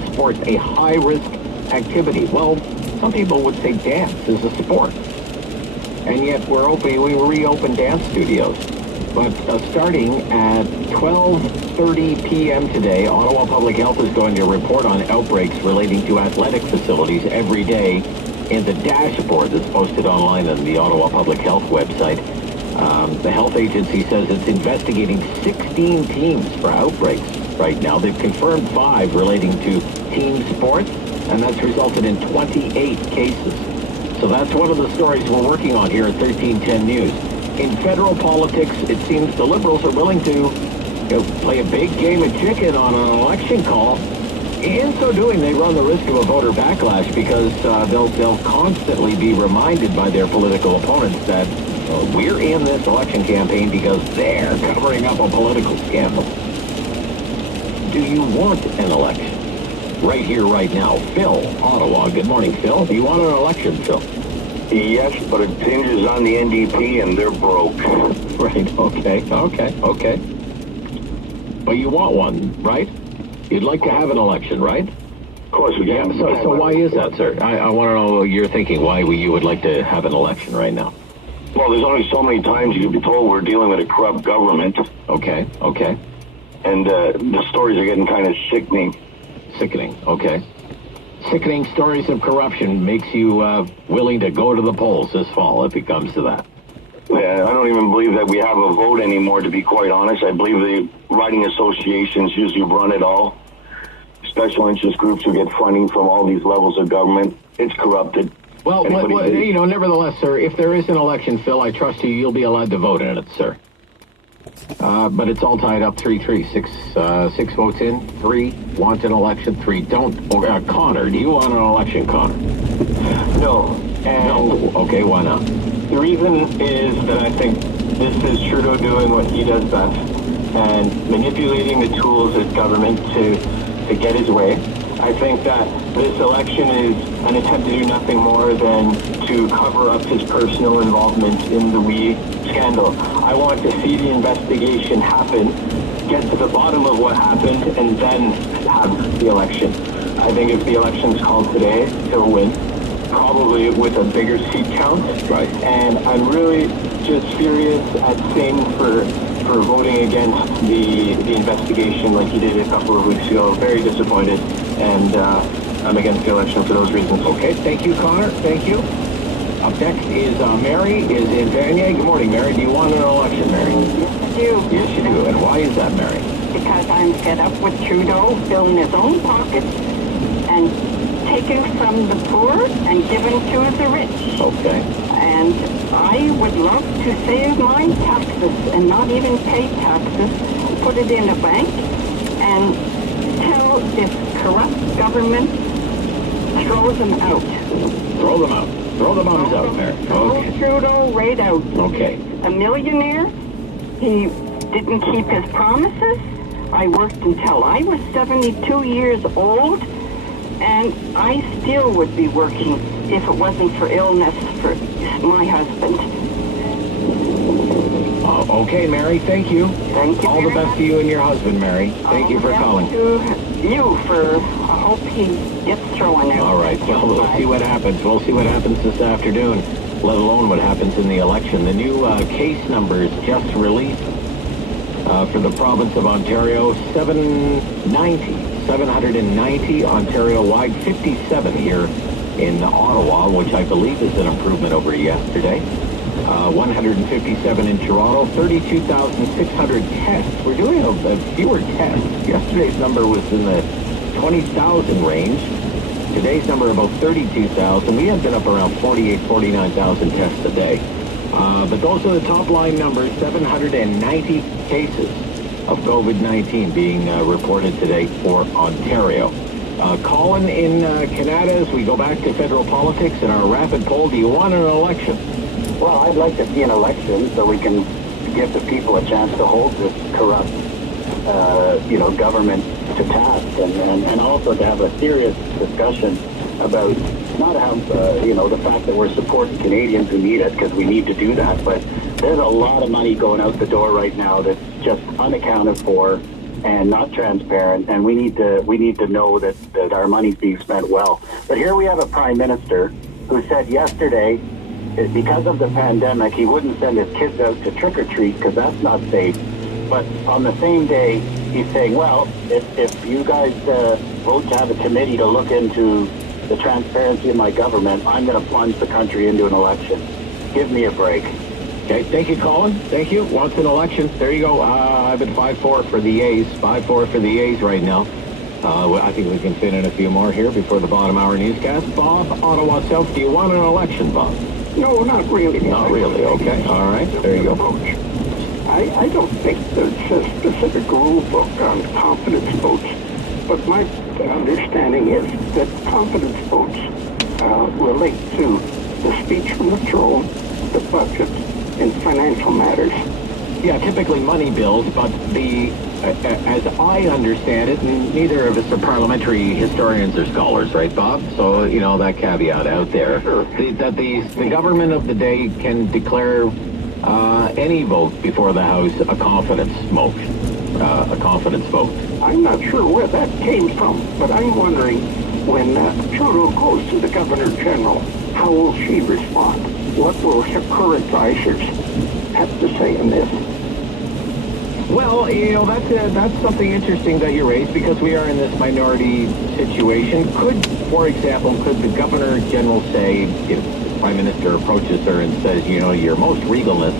consider sports a high-risk activity? Well, some people would say dance is a sport. And yet we reopened dance studios. But starting at 12:30 p.m. today, Ottawa Public Health is going to report on outbreaks relating to athletic facilities every day in the dashboard that's posted online on the Ottawa Public Health website. The health agency says it's investigating 16 teams for outbreaks right now. They've confirmed 5 relating to team sports, and that's resulted in 28 cases. So that's one of the stories we're working on here at 1310 News. In federal politics, it seems the Liberals are willing to play a big game of chicken on an election call. In so doing, they run the risk of a voter backlash because they'll constantly be reminded by their political opponents that we're in this election campaign because they're covering up a political scandal. Do you want an election? Right here, right now. Phil, Ottawa. Good morning, Phil. Do you want an election, Phil? Yes, but it hinges on the NDP, and they're broke. Right, okay. But you want one, right? You'd like to have an election, right? Of course we can. So why is that, sir? I want to know your thinking, why you would like to have an election right now. Well, there's only so many times you can be told we're dealing with a corrupt government. Okay. And the stories are getting kind of sickening. Sickening, okay. Sickening stories of corruption makes you willing to go to the polls this fall if it comes to that. Yeah, I don't even believe that we have a vote anymore, to be quite honest. I believe the riding associations usually run it all. Special interest groups who get funding from all these levels of government. It's corrupted. Well, nevertheless, sir, if there is an election, Phil, I trust you'll be allowed to vote in it, sir. But it's all tied up 3-3. 6 votes in, 3 want an election, 3 don't. Connor, do you want an election, Connor? No. No. Okay, why not? The reason is that I think this is Trudeau doing what he does best and manipulating the tools of government to get his way. I think that this election is an attempt to do nothing more than to cover up his personal involvement in the WE scandal. I want to see the investigation happen, get to the bottom of what happened, and then have the election. I think if the election's called today, he'll win, probably with a bigger seat count. Right. And I'm really just furious at Singh for voting against the investigation like he did a couple of weeks ago. Very disappointed, and I'm against the election for those reasons. Okay, thank you, Connor. Thank you. Up next is Mary, is in Vanier. Good morning, Mary. Do you want an election, Mary? Yes, I do. Yes, you do. And why is that, Mary? Because I'm fed up with Trudeau filling his own pockets and taking from the poor and giving to the rich. Okay. And I would love to save my taxes and not even pay taxes, put it in a bank, and tell this corrupt government, throw them out. Throw them out. Throw the bums out, Mary. Okay. Throw Trudeau right out. Okay. A millionaire, he didn't keep his promises. I worked until I was 72 years old, and I still would be working if it wasn't for illness for my husband. Okay, Mary, thank you. Thank you. All the best to you and your husband, Mary. Thank you for calling. To you for, I hope he gets thrown out. All right, well, we'll see what happens. We'll see what happens this afternoon, let alone what happens in the election. The new case numbers just released for the province of Ontario, 790 Ontario-wide, 57 here in Ottawa, which I believe is an improvement over yesterday. 157 in Toronto, 32,600 tests. We're doing fewer tests. Yesterday's number was in the 20,000 range. Today's number about 32,000. We have been up around 49,000 tests a day. But those are the top line numbers, 790 cases of COVID-19 being reported today for Ontario. Colin in Canada, as we go back to federal politics and our rapid poll, do you want an election? Well, I'd like to see an election so we can give the people a chance to hold this corrupt, government to task, and also to have a serious discussion about not have, the fact that we're supporting Canadians who need it, because we need to do that, but there's a lot of money going out the door right now that's just unaccounted for, and not transparent, and we need to know that our money's being spent well. But here we have a prime minister who said yesterday, because of the pandemic, he wouldn't send his kids out to trick or treat because that's not safe. But on the same day, he's saying, well, if you guys vote to have a committee to look into the transparency of my government, I'm going to plunge the country into an election. Give me a break. Okay, thank you, Colin. Thank you. Wants an election. There you go. I've been 5-4 for the A's. 5-4 for the A's right now. I think we can fit in a few more here before the bottom hour newscast. Bob, Ottawa South, do you want an election, Bob? No, not really. Not really. Okay. All right. There you go. I don't think there's a specific rule book on confidence votes, but my understanding is that confidence votes relate to the speech from the throne, the budget, and financial matters. Yeah, typically money bills, but as I understand it, and neither of us are parliamentary historians or scholars, right, Bob? So, that caveat out there. Sure. That the government of the day can declare any vote before the House a confidence motion, a confidence vote. I'm not sure where that came from, but I'm wondering when Trudeau goes to the Governor General, how will she respond? What will her advisors have to say in this? Well, that's something interesting that you raised, because we are in this minority situation. For example, could the Governor General say, if the Prime Minister approaches her and says, your most regalness,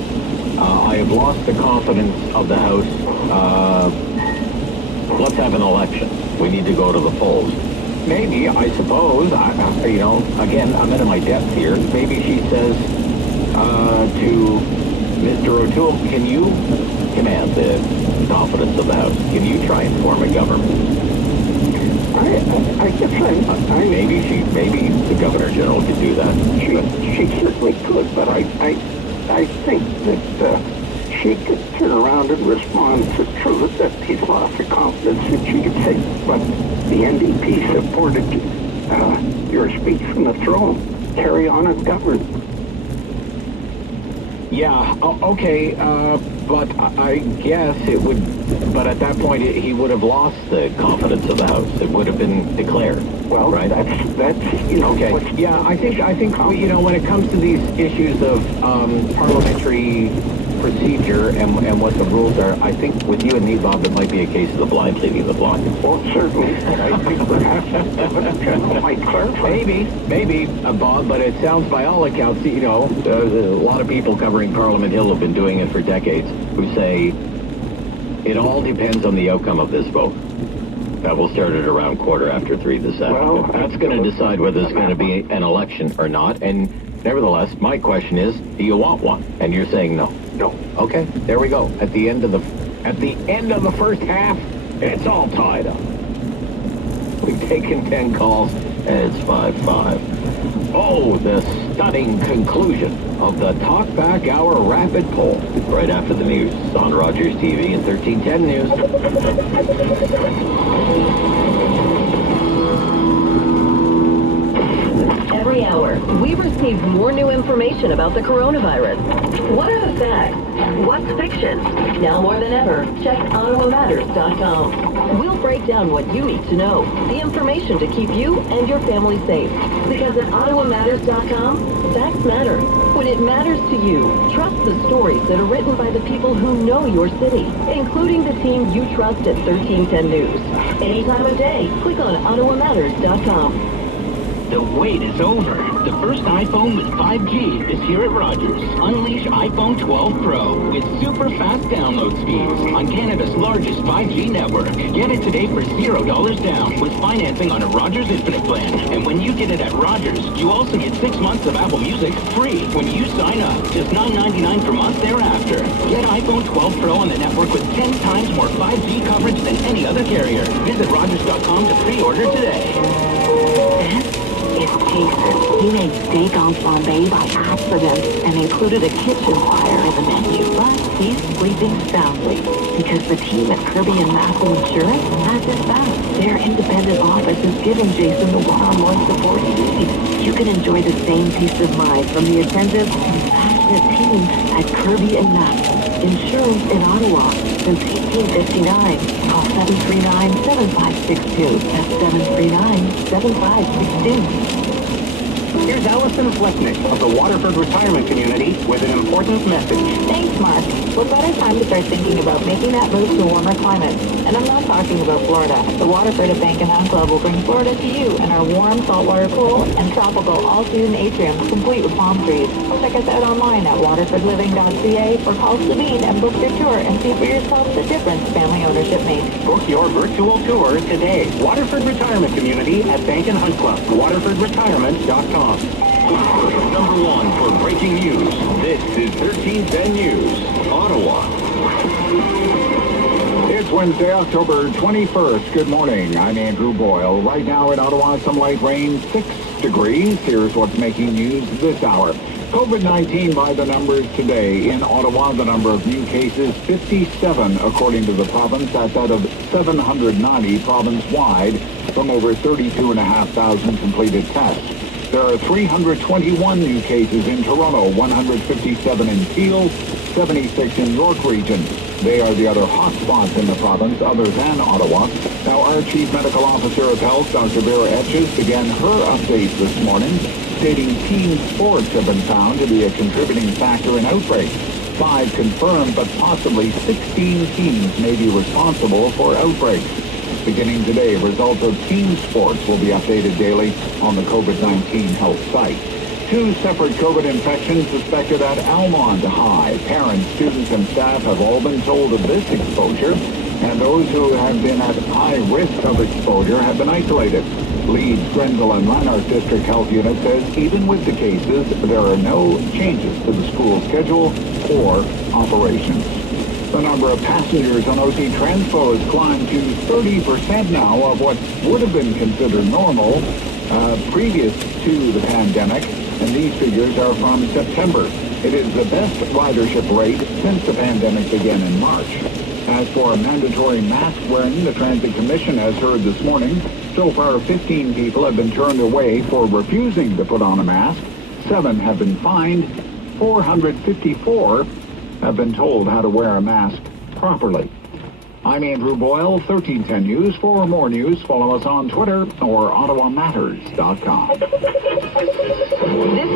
I have lost the confidence of the House, let's have an election. We need to go to the polls. Maybe, I suppose, again, I'm into my depth here. Maybe she says to Mr. O'Toole, can you command the confidence of the House? Can you try and form a government? I guess maybe the Governor General could do that. she certainly could, but I think that she could turn around and respond to Trudeau that he's lost the confidence, and she could say, but the NDP supported your speech from the throne. Carry on and govern. Yeah, okay, but I guess it would, but at that point he would have lost the confidence of the House. It would have been declared. Well, right? that's okay. Yeah, I think when it comes to these issues of parliamentary procedure and what the rules are, I think with you and me, Bob, it might be a case of the blind leading the blind. Well, certainly. I think perhaps the Governor General might clarify. Maybe, Bob, but it sounds by all accounts, a lot of people covering Parliament Hill have been doing it for decades, who say it all depends on the outcome of this vote. That will start at around 3:15 this afternoon. Well, that's going to decide whether there's going to be an election or not. And nevertheless, my question is, do you want one? And you're saying no. No. Okay, there we go. At the end of the first half, it's all tied up. We've taken 10 calls, and it's 5-5. Oh, the stunning conclusion of the Talkback Hour Rapid Poll right after the news on Rogers TV and 1310 News. Every hour, we receive more new information about the coronavirus. What are the facts? What's fiction? Now more than ever, check OttawaMatters.com. We'll break down what you need to know, the information to keep you and your family safe. Because at OttawaMatters.com, facts matter. When it matters to you, trust the stories that are written by the people who know your city, including the team you trust at 1310 News. Any time of day, click on OttawaMatters.com. The wait is over. The first iPhone with 5G is here at Rogers. Unleash iPhone 12 Pro with super fast download speeds on Canada's largest 5G network. Get it today for $0 down with financing on a Rogers Infinite plan. And when you get it at Rogers, you also get 6 months of Apple Music free when you sign up. Just $9.99 per month thereafter. Get iPhone 12 Pro on the network with 10 times more 5G coverage than any other carrier. Visit Rogers.com to pre-order today. It's Jason. He made steak en flambe by accident and included a kitchen fire in the menu. But he's sleeping soundly because the team at Kirby and Mackle Insurance has his back. Their independent office is giving Jason the one-on-one support he needs. You can enjoy the same peace of mind from the attentive and passionate team at Kirby and Mackle. Insurance in Ottawa since 1859. Call 739-7562. That's 739-7562. Here's Allison Flecknick of the Waterford Retirement Community with an important message. Thanks, Mark. What better time to start thinking about making that move to a warmer climate? And I'm not talking about Florida. The Waterford at Bank & House Club will bring Florida to you in our warm saltwater pool and tropical all-season atrium complete with palm trees. Check us out online at waterfordliving.ca or call Sabine and book your tour and see for yourself the difference family ownership makes. Book your virtual tour today. Waterford Retirement Community at Bank & Hunt Club. waterfordretirement.com. Number one for breaking news. This is 1310 News, Ottawa. It's Wednesday, October 21st. Good morning. I'm Andrew Boyle. Right now in Ottawa, some light rain, 6 degrees. Here's what's making news this hour. COVID-19 by the numbers today. In Ottawa, the number of new cases, 57 according to the province. That's out of 790 province-wide from over 32,500 completed tests. There are 321 new cases in Toronto, 157 in Peel, 76 in York Region. They are the other hotspots in the province other than Ottawa. Now, our Chief Medical Officer of Health, Dr. Vera Etches, began her update this morning, stating team sports have been found to be a contributing factor in outbreaks. 5 confirmed, but possibly 16 teams may be responsible for outbreaks. Beginning today, results of team sports will be updated daily on the COVID-19 health site. 2 separate COVID infections suspected at Almond High. Parents, students, and staff have all been told of this exposure, and those who have been at high risk of exposure have been isolated. Leeds, Grenville, and Lanark District Health Unit says even with the cases, there are no changes to the school schedule or operations. The number of passengers on OC Transpo has climbed to 30% now of what would have been considered normal previous to the pandemic, and these figures are from September. It is the best ridership rate since the pandemic began in March. As for mandatory mask wearing, the Transit Commission has heard this morning. So far, 15 people have been turned away for refusing to put on a mask. 7 have been fined. 454 have been told how to wear a mask properly. I'm Andrew Boyle, 1310 News. For more news, follow us on Twitter or OttawaMatters.com. This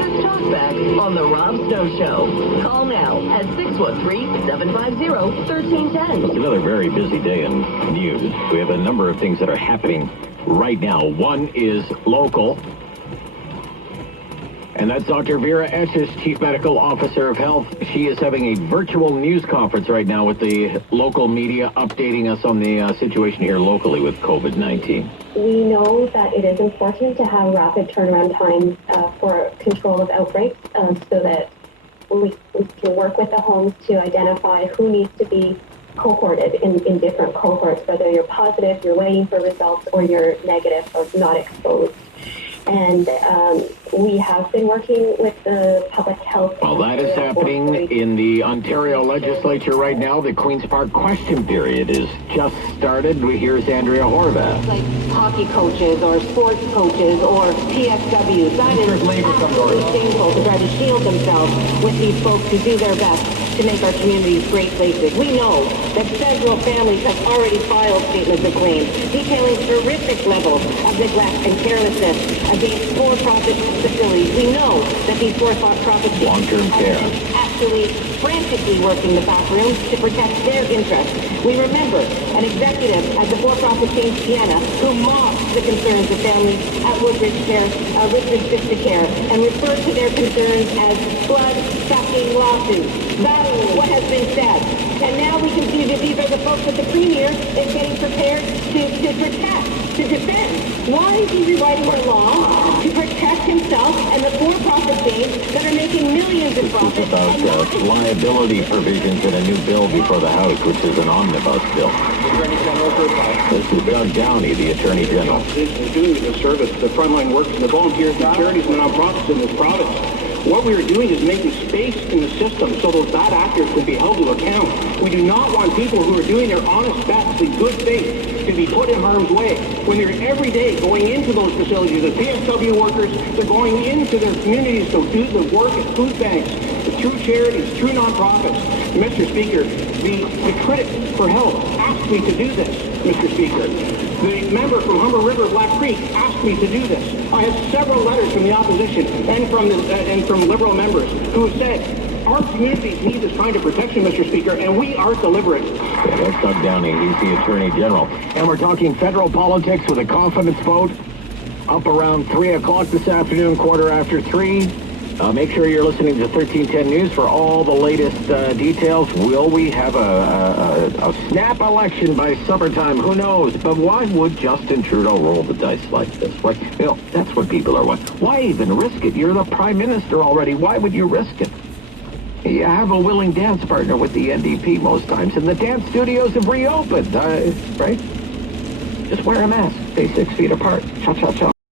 is Talkback on The Rob Snow Show. Call now at 613-750-1310. It's another very busy day in news. We have a number of things that are happening right now. One is local, and that's Dr. Vera Etches, Chief Medical Officer of Health. She is having a virtual news conference right now with the local media, updating us on the situation here locally with COVID-19. We know that it is important to have rapid turnaround time for control of outbreaks so that we can work with the homes to identify who needs to be cohorted in different cohorts, whether you're positive, you're waiting for results, or you're negative or not exposed. And we have been working with the public health. Well, that is happening in the Ontario legislature right now. The Queen's Park question period is just started. Here's Andrea Horvath. Like hockey coaches or sports coaches or PSWs. That is absolutely shameful to try to shield themselves with these folks who do their best to make our communities great places. We know that several families have already filed statements of claim detailing horrific levels of neglect and carelessness against for-profit facilities. We know that these for-profit long-term care actually frantically working the back rooms to protect their interests. We remember an executive at the for-profit chain Sienna who mocked the concerns of families at Woodbridge Vista Care and referred to their concerns as blood-sucking lawsuits. That's what has been said. And now we can see that these are the folks that the Premier is getting prepared to protect, to defend. Why is he rewriting the law to protect himself and the for-profit chains that are making millions of profits? This is about liability provisions in a new bill before the House, which is an omnibus bill. This is Doug Downey, the Attorney General. Doing the service, the frontline workers, the volunteers, the charities, and the nonprofits in this province. What we are doing is making space in the system so those bad actors can be held to account. We do not want people who are doing their honest bets in good faith to be put in harm's way. When they're every day going into those facilities, the PSW workers, they're going into their communities to do the work at food banks, through charities, through nonprofits. Mr. Speaker, the critic for health asked me to do this, Mr. Speaker. The member from Humber River, Black Creek, asked me to do this. I have several letters from the opposition and from Liberal members who have said our communities need this kind of protection, Mr. Speaker, and we are deliberate. Yeah, that's Doug Downing. He's the Attorney General. And we're talking federal politics with a confidence vote up around 3 o'clock this afternoon, quarter after 3. Make sure you're listening to 1310 News for all the latest details. Will we have a snap election by summertime? Who knows? But why would Justin Trudeau roll the dice like this? Like, you know, that's what people are wondering. Why even risk it? You're the Prime Minister already. Why would you risk it? You have a willing dance partner with the NDP most times, and the dance studios have reopened, right? Just wear a mask. Stay 6 feet apart. Cha-cha-cha.